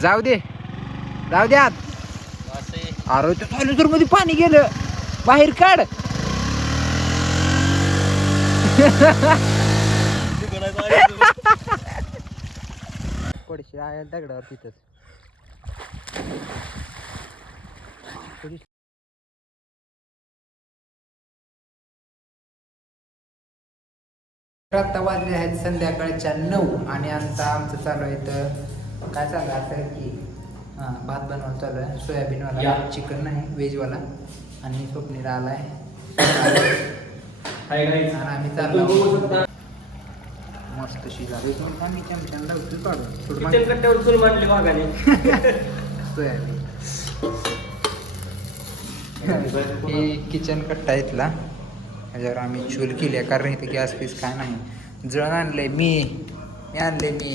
जाऊ दे. जाऊ दे आत. अरे त्या टॉयलेटमध्ये पाणी गेलं. बाहेर काढ. पडशे आहे दगडावर तिथंच. आता वाजले आहेत संध्याकाळच्या नऊ आणि आता आमचं चालू आहे तर काय चालू आहे आता की हां भात बनवायला चालू आहे सोयाबीनवाला. चिकन नाही व्हेजवाला आणि स्वप्नीला गाईज आणि आम्ही चाललो. मस्त म्हणून आम्ही चमच्यानं लावतो काढून कट्ट्यावर चूल मांडली वाघाने सोयाबीन. हे किचन कट्टा आहे इथला. ह्याच्यावर आम्ही चूल केली आहे. कारण इथे गॅस पीस काय नाही. जळण आणलंय मी. मी आणले मी.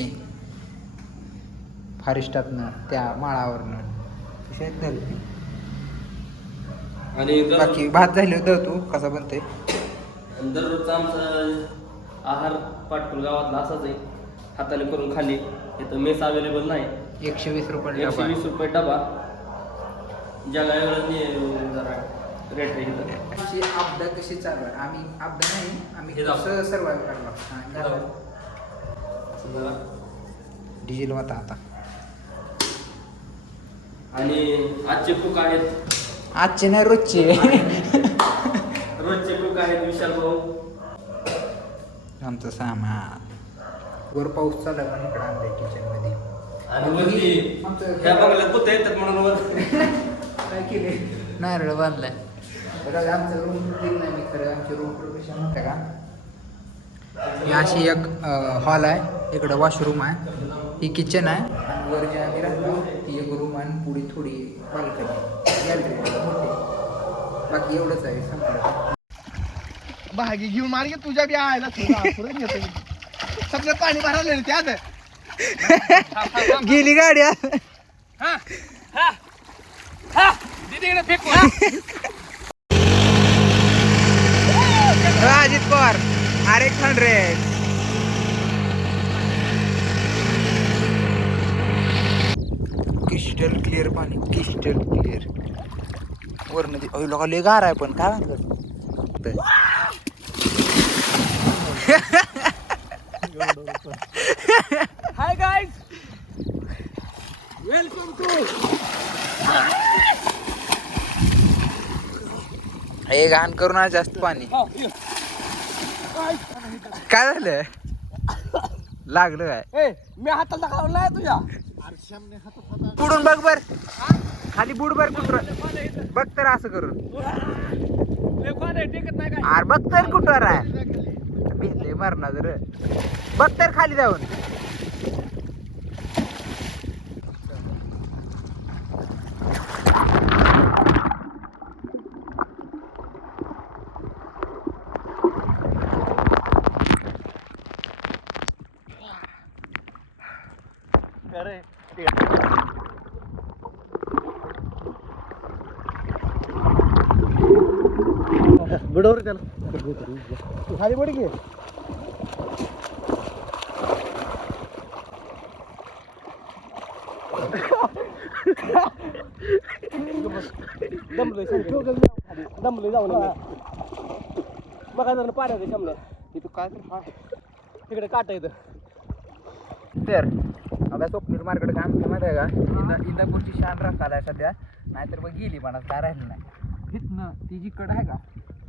फारिस्टातनं त्या माळावरनं. आहेत झाली आणि दर- बाकी भात झाले होतं तू कसा बनतोय? आणि दररोजचा आमचा आहार पाटकुल गावातला असाच आहे. हाताने करून खाली. इथं मेस अवेलेबल नाही. एकशे वीस रुपये एकशे डबा वीस रुपये डबा. जगा एवढं जरा रेट आहे इथं. अशी आपदा कशी चालू आहे? आम्ही आपदा नाही आम्ही हे दाखव. कसं सर्वाईव्ह करणार? असं जरा. डिझेल होता आता. आणि आजचे कुक आहेत. आजचे नाही रोजचे. रोजचे कुक आहेत विशाल भाऊ. आमचं सामान. वर पाऊस चालू आहे म्हणून इकडे आणलंय किचनमध्ये. आणि वरती आमचं- ह्या बंगल्यात कुठे येतात म्हणून वर काय केले नारळ बांधलाय. बघा आमचं रूम दिलं नाही मी खरं. आमची रूम प्रोफेशन होतं का? ही अशी एक हॉल आहे. इकडं वॉशरूम आहे. ही किचन आहे. आणि वर जे आम्ही राहतो ती एक रूम आणि पुढे थोडी बाल्कनी गॅलरी मोठी बाकी एवढंच आहे संपलं. भागी घेऊन मार घे तुझ्या बी आयला सगळं पाणी भरायला ना त्यात गेली गाडी आ. अजित पवार एक्स हंड्रेड क्रिस्टल क्लिअर पाणी. क्रिस्टल क्लिअर वर नदी अय लोका लय गार आहे पण काय म्हणतात? हाय गाईज वेलकम टू हे घाण करून आज जास्त पाणी. काय झालं लागलं काय? ए मी हाताला लावलाय तुझ्या. बुडून बघ बर. खाली बुड बर कुठं. बघ तर असं करून. अरे बघ तर कुठवर आहे भिजले मरणार बघ तर खाली जाऊन. बुडवर त्याला. खाली पड की. दमलोय जाऊन बघा जरा पाण्यात शमल्या इथं काय तर तिकडे काटा येतं तर आता स्वप्नील मार्केट काम किंमत आहे का? इंदा इंदापूरची शान राखायला सध्या. नाहीतर मग गेली पण काय राहिलं नाही. इथनं ती जी कड आहे का?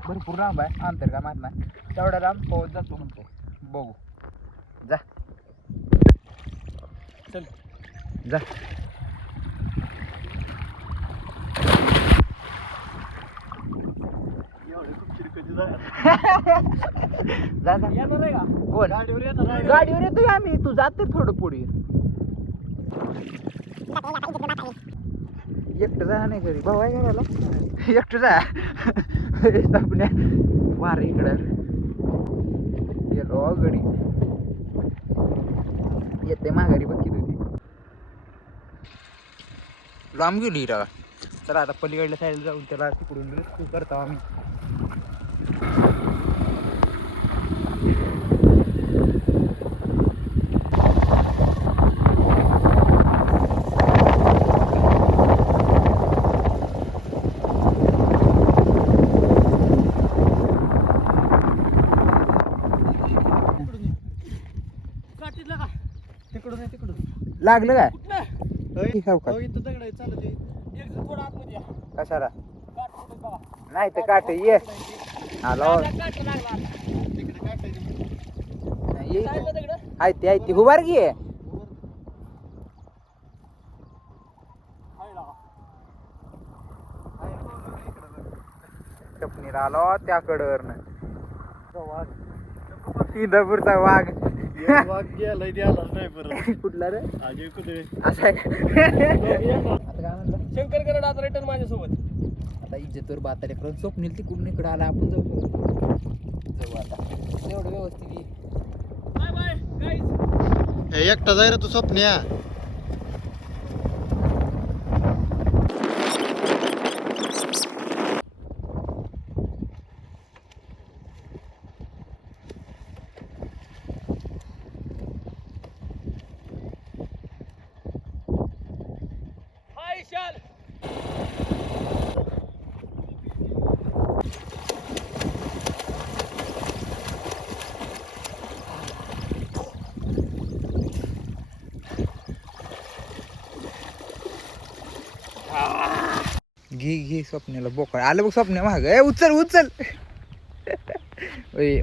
भरपूर लांब आहे. अंतर का माहीत नाही. तेवढ्या लांब पोहोच जातो म्हणतो बघू. जा. चल. जा. जा जा. येणार आहे का? बोल. गाडीवर येणार गाडीवर येतोय आम्ही. तू जाते थोडं पुढे. एकटं जा नाही घरी. भाऊ आहे घराला. एकटं जा. आपल्या वार इकडं गेलो गडी। येते माघारी बघ किती होती लांब गेली राव चला आता पलीकडल्या साईडला जाऊन त्याला तिकडून रेस्क्यू करतो आम्ही। लागलं काय? हो का? कशाला. नाही तर काट ये. आलो तिकडे. ये. आहे ती आहे ती. हुबार की आहे. स्वप्नीला आलो त्या कडवरनं. इंदापूरचा वाघ. गेलाय, ते आलाच नाही परत. कुठला रे अजय कुठे? असं आहे का? आता काय म्हणलं शंकर करड आता रिटर्न माझ्यासोबत आता इज्जतवर बाताले करून स्वप्नील तिकडून इकडं आला आपण जाऊ जाऊ आता एवढं व्यवस्थित ये. बाय बाय गाईज हे एकटा जाय रे तू स्वप्न्या हाय शाल घे घे स्वप्नाला बोकड. आलं बघ स्वप्न महाग ए उचल उचल. ओय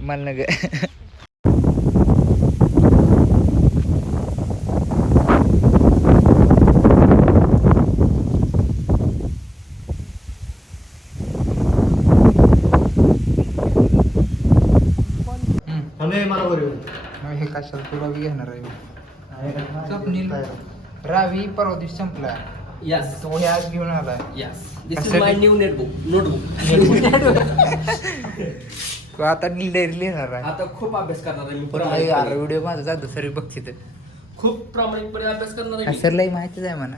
मला बरोबर हे कशाला तुला घेणार आहे? स्वप्नील. रावी परवा दिवशी संपला. यस तो हे आज घेऊन आलाय यस दिस इज कशासाठी? माय न्यू नोटबुक नोटबुक तो आता डायरी लिहिणार आहे. आता खूप अभ्यास करणार आहे मी. पण. व्हिडिओ माझा जातो सर बघते खूप प्रामाणिकपणे अभ्यास करणार आहे मी. सरलाही माहितीच आहे म्हणा.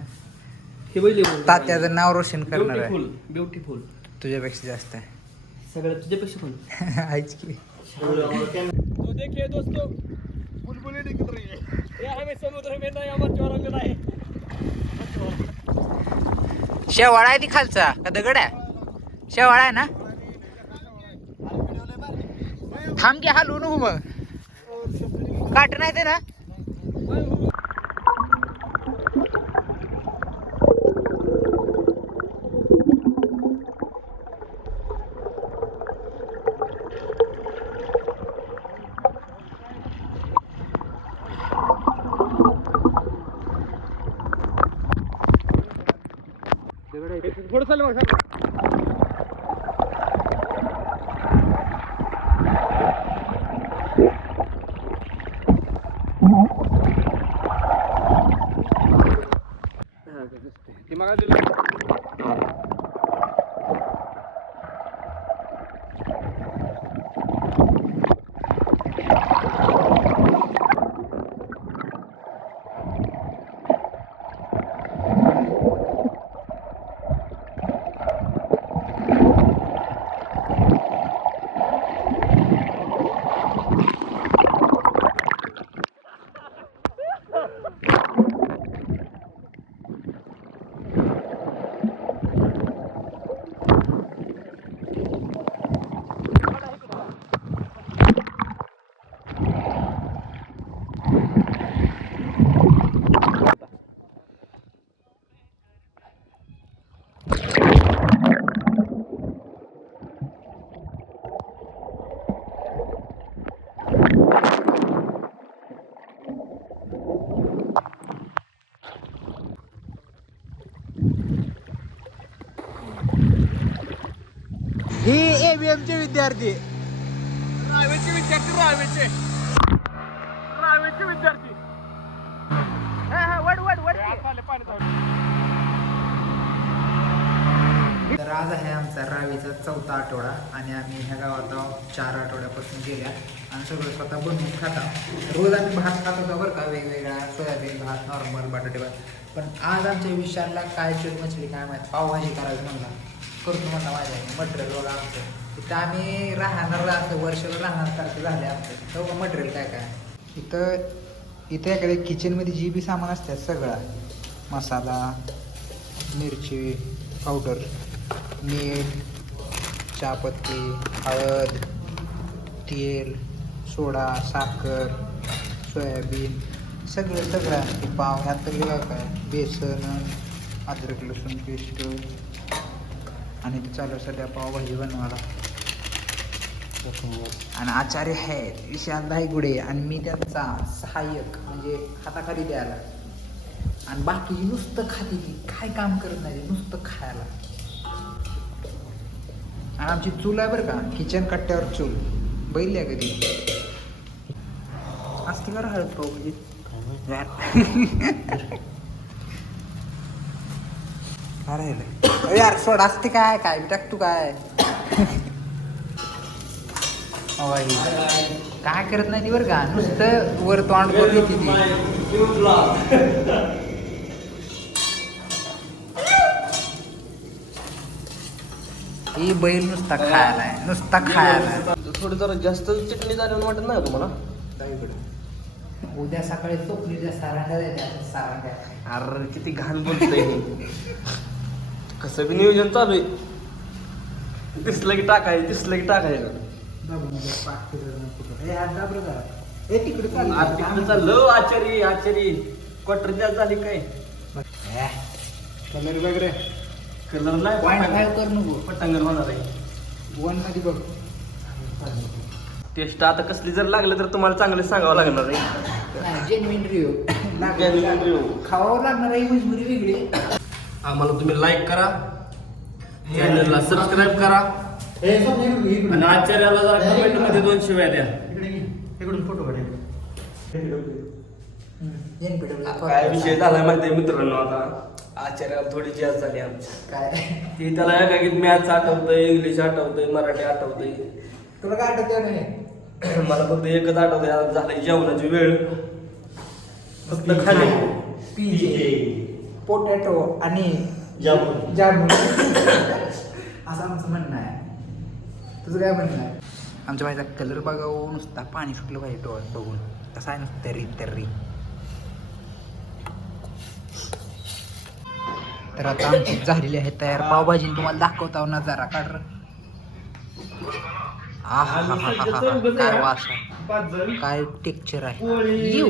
हे पहिले तात्याचं नाव रोशन करणार आहे. ब्युटिफुल ब्युटिफुल तुझ्यापेक्षा जास्त आहे. सगळं तुझ्यापेक्षा पण. आहेच की. तो देखिए दोस्तों. बुलबुली दिखत रही ये हमें समुद्र में मिला है. शेवाळा आहे ती खालचा का दगड आहे? शेवाळा आहे ना? थांब की हलवू नको मग. काट नाही ते ना? दगड आहे ते. थोडं चालू बघ ती मग दिलं हे एबीएम चे विद्यार्थी. रावेचे विद्यार्थी रावेचे. रावेचे विद्यार्थी. वड वड वड पाणी जाऊ तर आज आहे आमचा रावीचा चौथा आठवडा आणि आम्ही ह्या गावात चार आठवड्यापासून गेल्या. आणि सगळं स्वतः बनवून खाता रोज आम्ही भात खात होतो बरं का वेगवेगळा सोयाबीन भात नॉर्मल बटाटे भात. पण आज आमच्या विशालला काय चोरी मछली काय माहीत पावभाजी करायचं म्हणला. करतो म्हणला माझ्या मटेरियल बघा आमचं. तिथं आम्ही राहणार असं वर्षभर राहणार सारखं झाले आमचं. हो, तेव्हा मटेरियल काय काय? इथं इथं एखाद्या किचनमध्ये जी बी सामान असतात सगळा. मसाला मिरची पावडर मीठ चहापत्ती हळद तेल सोडा साखर सोयाबीन सगळं सगळं पाव ह्यात तर काय? बेसन अद्रक लसूण पेस्ट. आणि ते चालू सध्या पावभाजी बनवायला. आणि आचार्य आहेत विशाल धायगुडे आणि मी त्यांचा सहाय्यक म्हणजे हाताखाली द्यायला. आणि बाकीची नुसतं खाते की काय काम करत नाही नुसतं खायला. आणि आमची चूल आहे बरं का किचन कट्ट्यावर चूल. बैल आहे कधी असते का हळद पाव म्हणजे. अरे यार सोड असते काय काय टाक तू काय? काय करत नाही ती बरं का? नुसतं वर तोंड करून येते ती. ही बैल नुसता खायला आहे. नुसता खायला. थोडी जरा जास्त चटणी झाल्यानं वाटत नाही तुम्हाला? उद्या सकाळी सारांड्या अरे किती घाण बोलतोय हे. कसं बी नियोजन चालू आहे. दिसलं की टाकायचं दिसलं की टाकायचं. कुठं. ए, हात जरा. ए, तिकडे. आज तिकडे चाललं आचारी आचारी क्वार्टर झाली काय ए, कलर बघ रे कलर नाही पॉईंट फाईव्ह पटांगण- कर नको पटांगण होणार आहे वनमध्ये बघ टेस्ट आता कसली जर लागलं तर तुम्हाला चांगलं सांगावं लागणार आहे जेन्युइन रिव्ह्यू Genuine review. खावावं लागणार आहे मजबुरी वेगळी आम्हाला तुम्ही लाईक करा चॅनलला सबस्क्राईब करा आणि आचार्याला जरा कमेंटमध्ये दोन शिवाय द्या. इकडून फोटो काढेल काय विषय झालाय माहितीये मित्रांनो आता? आचार्याला थोडी जास्त झाली आमची. काय? ती त्याला एका गीत मॅथ्स आठवतंय इंग्लिश आठवतंय मराठी आठवतंय. तुला काय आठवतं नाही मला फक्त एकच आठवतंय आता झालंय जेवणाची वेळ. फक्त खाणे पीजे पोटॅटो आणि जामून. जामून. असं आमचं म्हणणं आहे. तुझं काय म्हणणं आहे? आमच्या बाईचा कलर बघावं नुसता पाणी सुटलं पाहिजे डोळ्यात बघून. तसा आहे नुसतं तरी तरी. तर आता आमची झालेली आहे तयार. पावभाजी तुम्हाला दाखवता ना जरा काढ काय वास आहे. काय टेक्चर आहे. येऊ.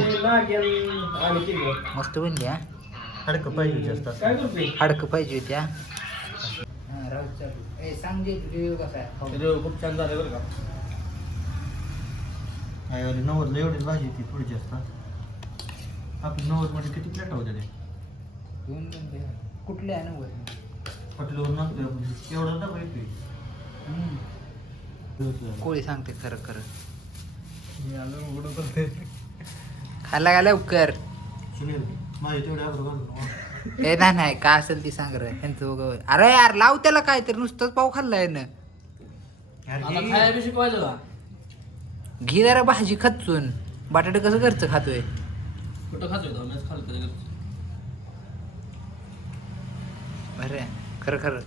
मस्त बनली हा. हडकं पाहिजे हाडकं पाहिजे होत्या चालू ए सांग जे रिव्ह्यू कसा आहे. व्हिडिओ खूप छान झाले बरं का. नव्वदला एवढीच भाजी ती थोडी जास्त. आपली नव्वदमध्ये किती प्लेट होते ते दोन दोन दे. कुठले आहे ना? वर हॉटेलवर नसतोय आपण एवढा डबा येतोय हम्म. कोळी सांगते खरं खरं. खायला का लवकर. सुनील माझे तेवढे आग्रह घालून ए नाही नाही काय असेल ती सांग रे. ह्यांचं उगं अरे यार लाव त्याला काय तर नुसतंच पाव खाल्लाय ना शिकवायचं का घी जरा भाजी खचून. बटाटे कसं घरचं खातोय? कुठं खातोय तो? मॅच खाल्लं कधी अरे खरं खरं.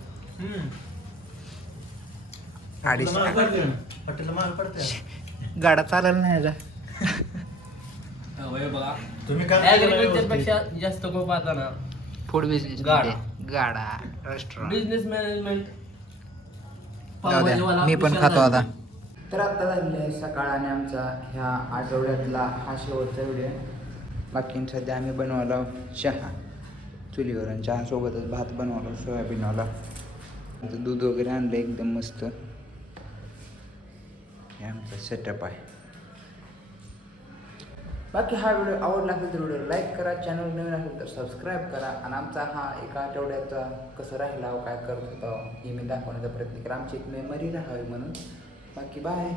अडीच पडते. हॉटेलला पडते गाडा चालायला नाही बघा. तुम्ही काय जास्त खूप आता ना. फूड बिझनेस गाडा. गाडा. रेस्टॉरंट बिझनेस मॅनेजमेंट जाऊ द्या. मी पण खातो आता. तर आता झालेली आहे सकाळ आणि आमचा ह्या आठवड्यातला हा शेवटचा व्हिडिओ आहे बाकी सध्या आम्ही बनवला चहा. चुलीवर आणि चहासोबतच भात बनवला सोयाबीनवाला आता दूध वगैरे आणलं एकदम मस्त. हे आमचा सेटअप आहे. बाकी हा व्हिडिओ आवडला असेल तर व्हिडिओ लाईक करा चॅनल नवीन असेल तर सबस्क्राईब करा. आणि आमचा हा एका आठवड्याचा कसं राहिला काय करत होता हे मी दाखवण्याचा प्रयत्न करा आमची एक मेमरी राहावी म्हणून. बाकी बाय